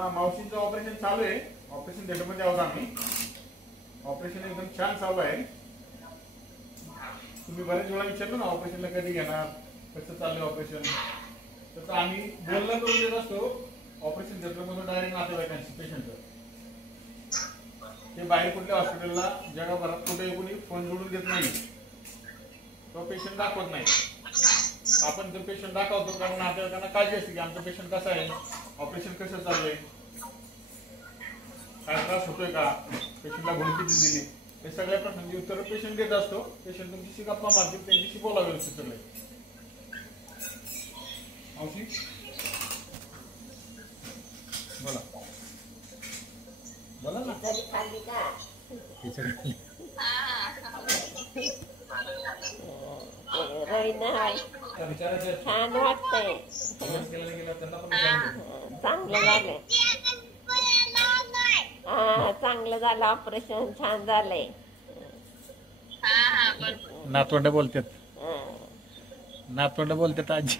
हा मावशींचं ऑपरेशन चालू आहे. ऑपरेशन थिएटरमध्ये आहोत आम्ही. ऑपरेशन एकदम छान चालू आहे. तुम्ही बरेच वेळा विचारलं ना ऑपरेशनला कधी घेणार, कसं चाललंय ऑपरेशन. तर आम्ही बोलणं करून देत असतो ऑपरेशन थिएटरमधून डायरेक्ट नातेवाईकांशी पेशंटचं. ते बाहेर कुठल्या हॉस्पिटलला जगभरात कुठे कोणी फोन जोडून देत नाही, तो पेशंट दाखवत नाही. आपण तो पेशंट दाखवतो कारण नातेवाईकांना काळजी असते की आमचं पेशंट कसं आहे, ऑपरेशन कसं चाललंय, काय त्रास होतोय का, पेशंटला गोळी किती दिली, हे सगळ्या प्रश्नांची उत्तर पेशंट देत असतो. पेशंट तुमच्याशी गप्पा मारतील, त्यांच्याशी बोला व्यवस्थित सगळे. मावशी बोला बोला ना. छान वाटतंय. चांगलं झालं. हा चांगलं झालं. ऑपरेशन छान झालंय. नातवंड बोलतात. नातवंड बोलतात आजी.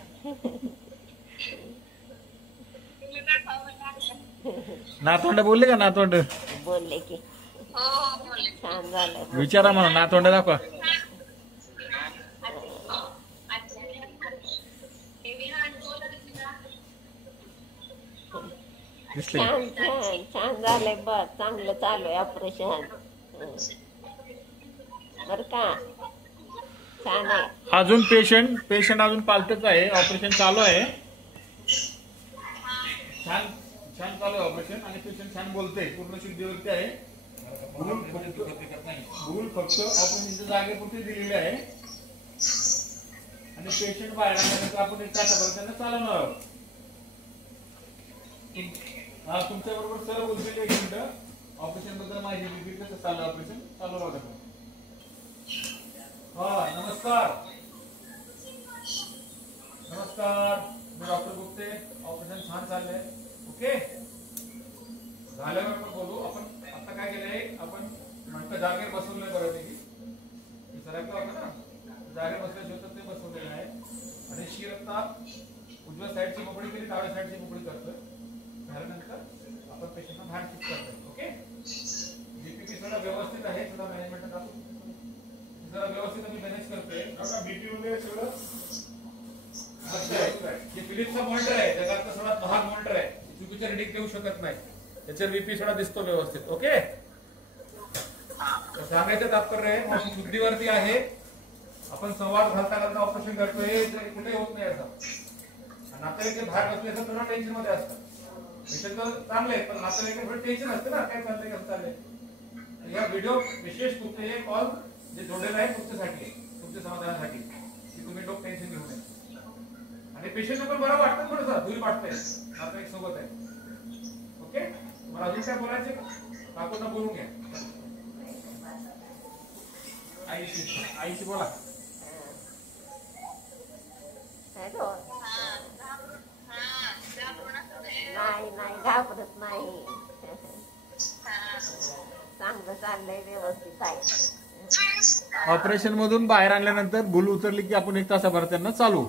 नातवंड बोलले का? नातवंड बोलले की छान झालं. विचारा म्हणून नातवंड दाखवा. छान छान छान झालंय. बघ चांगलं चालू आहे ऑपरेशन. बर का छान आहे. अजून पेशंट अजून पालतच आहे. ऑपरेशन चालू आहे. छान छान चालू आहे ऑपरेशन आणि पेशंट छान बोलते. पूर्ण शुद्धीवरती आहे. भूल फक्त ऑपरेशनच्या जागेपुरती दिलेली आहे आणि पेशंट बाहेर आल्यानंतर आपण एक तासाभर त्यांना चालवणार आहोत. हा तुमच्या बरोबर सर बोलतील एक मिनिट. ऑपरेशन बद्दल माहिती दिली. कसं चालू ऑपरेशन चालू राहतं. हा नमस्कार नमस्कार. मी डॉक्टर गुप्ते. ऑपरेशन छान चाललंय. ओके झाल्यावर आपण बोलू. आपण आता काय केलंय, आपण म्हणतं जागेवर बसवलंय बऱ्यापैकी. सरकलं होतं ना, जागेवर बसल्याशिवाय तर ते बसवलेलं आहे. आणि शिर आता उजव्या साईडची मोकळी केली, डाव्या साईडची मोकळी करतोय. झाल्यानंतर आपण पेशंटला बाहेर शिफ्ट करतोय. ओके बीपी सगळं व्यवस्थित आहे. सगळं मॅनेजमेंट जरा व्यवस्थित आम्ही मॅनेज करतोय. बीपी वगैरे सगळं जे फिलिप्सचा मॉनिटर आहे जगातला सगळ्यात महाग मॉनिटर आहे. चुकीच्या रिडिंग देऊ शकत नाही. त्याच्यावर बीपी थोडा दिसतो व्यवस्थित. ओके सांगायचं तात्पर्य आहे शुद्धीवरती आहे. आपण संवाद घालता घालता ऑपरेशन करतोय. कुठे होत नाही असं. नातेवाईक बाहेर बसले असं थोडं टेन्शन मध्ये असतं. पेशंट तर चांगले पण नातेवाईक थोडं टेन्शन असतं ना, काय चाललंय कसं चाललंय. या व्हिडिओ विशेष तुमचे हे कॉल जे जोडलेलं आहे तुमच्यासाठी, तुमच्या समाधानासाठी, की तुम्ही लोक टेन्शन घेऊ नये. आणि पेशंट पण बरं वाटतं. थोडंसं दूर वाटतंय नातेवाईक सोबत आहे. ओके मला अजून काय बोलायचे काकूंना बोलून घ्या. आईशी बोला. नाही नाही घाबरत नाही. चांगलं चाललंय. व्यवस्थित आहे. ऑपरेशन मधून बाहेर आणल्यानंतर भूल उतरली की आपण एक तासाभर त्यांना चालू.